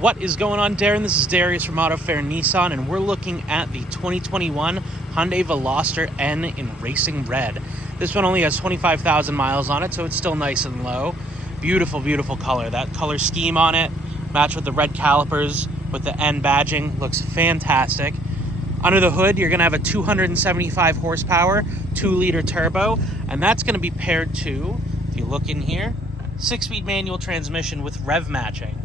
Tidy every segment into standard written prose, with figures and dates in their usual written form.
What is going on, Darin? This is Darius from Auto Fair Nissan, and we're looking at the 2021 Hyundai Veloster N in racing red. This one only has 25,000 miles on it, so it's still nice and low. Beautiful, beautiful color. That color scheme on it, matched with the red calipers, with the N badging, looks fantastic. Under the hood, you're going to have a 275 horsepower, 2-liter turbo, and that's going to be paired to, if you look in here, 6-speed manual transmission with rev matching.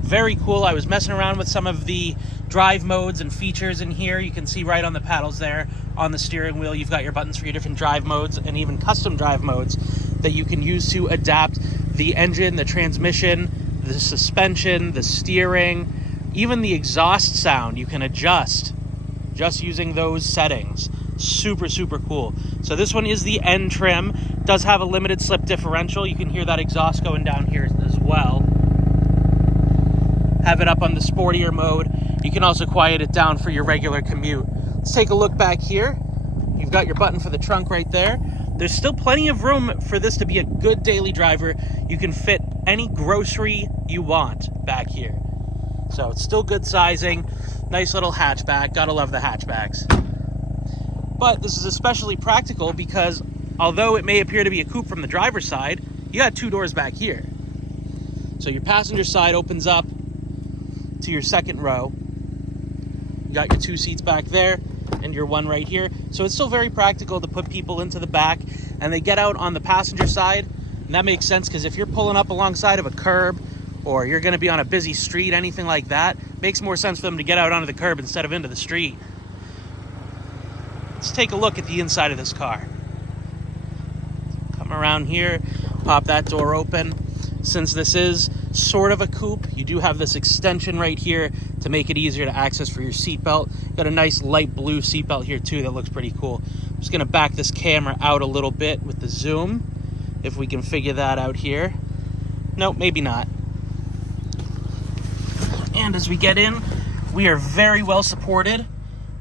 Very cool. I was messing around with some of the drive modes and features in here. You can see right on the paddles there on the steering wheel, you've got your buttons for your different drive modes and even custom drive modes that you can use to adapt the engine, the transmission, the suspension, the steering, even the exhaust sound you can adjust just using those settings. Super, super cool. So this one is the N trim. Does have a limited slip differential. You can hear that exhaust going down here as well. Have it up on the sportier mode. You can also quiet it down for your regular commute. Let's take a look back here. You've got your button for the trunk right there. There's still plenty of room for this to be a good daily driver. You can fit any grocery you want back here. So it's still good sizing. Nice little hatchback. Gotta love the hatchbacks. But this is especially practical because although it may appear to be a coupe from the driver's side, you got 2 doors back here. So your passenger side opens up to your second row. You got your 2 seats back there and your 1 right here. So it's still very practical to put people into the back and they get out on the passenger side. And that makes sense because if you're pulling up alongside of a curb or you're going to be on a busy street, anything like that, makes more sense for them to get out onto the curb instead of into the street. Let's take a look at the inside of this car. Come around here, pop that door open. Since this is sort of a coupe, you do have this extension right here to make it easier to access for your seatbelt. Got a nice light blue seatbelt here too that looks pretty cool. I'm just gonna back this camera out a little bit with the zoom, if we can figure that out here. Nope, maybe not. And as we get in, we are very well supported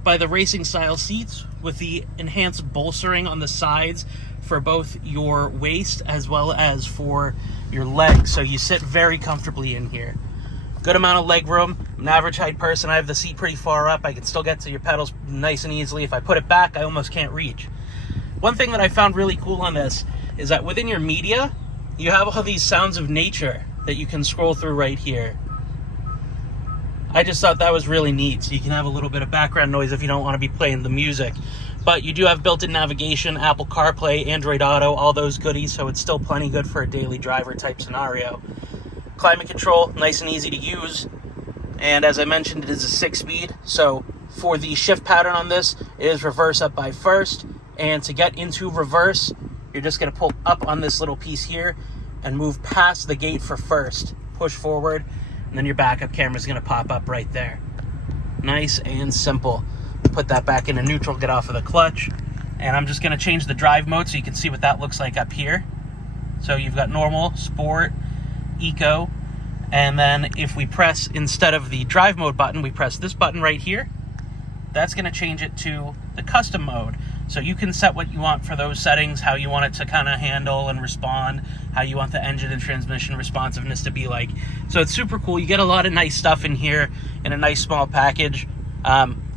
by the racing style seats with the enhanced bolstering on the sides for both your waist as well as for your legs. So you sit very comfortably in here. Good amount of leg room. I'm an average height person. I have the seat pretty far up. I can still get to your pedals nice and easily. If I put it back, I almost can't reach. One thing that I found really cool on this is that within your media, you have all these sounds of nature that you can scroll through right here. I just thought that was really neat. So you can have a little bit of background noise if you don't want to be playing the music. But you do have built-in navigation, Apple CarPlay, Android Auto, all those goodies, so it's still plenty good for a daily driver type scenario. Climate control, nice and easy to use. And as I mentioned, it is a 6-speed. So for the shift pattern on this, it is reverse up by first. And to get into reverse, you're just going to pull up on this little piece here and move past the gate for first. Push forward, and then your backup camera is going to pop up right there. Nice and simple. Put that back into neutral, get off of the clutch. And I'm just going to change the drive mode so you can see what that looks like up here. So you've got normal, sport, eco. And then if we press, instead of the drive mode button, we press this button right here. That's going to change it to the custom mode. So you can set what you want for those settings, how you want it to kind of handle and respond, how you want the engine and transmission responsiveness to be like. So it's super cool. You get a lot of nice stuff in here in a nice small package.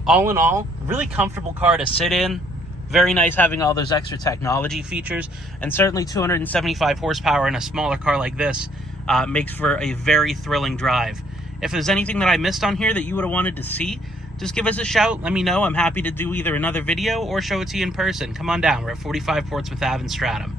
All in all, really comfortable car to sit in. Very nice having all those extra technology features. And certainly 275 horsepower in a smaller car like this makes for a very thrilling drive. If there's anything that I missed on here that you would have wanted to see, just give us a shout. Let me know. I'm happy to do either another video or show it to you in person. Come on down. We're at 45 Portsmouth Ave in Stratham.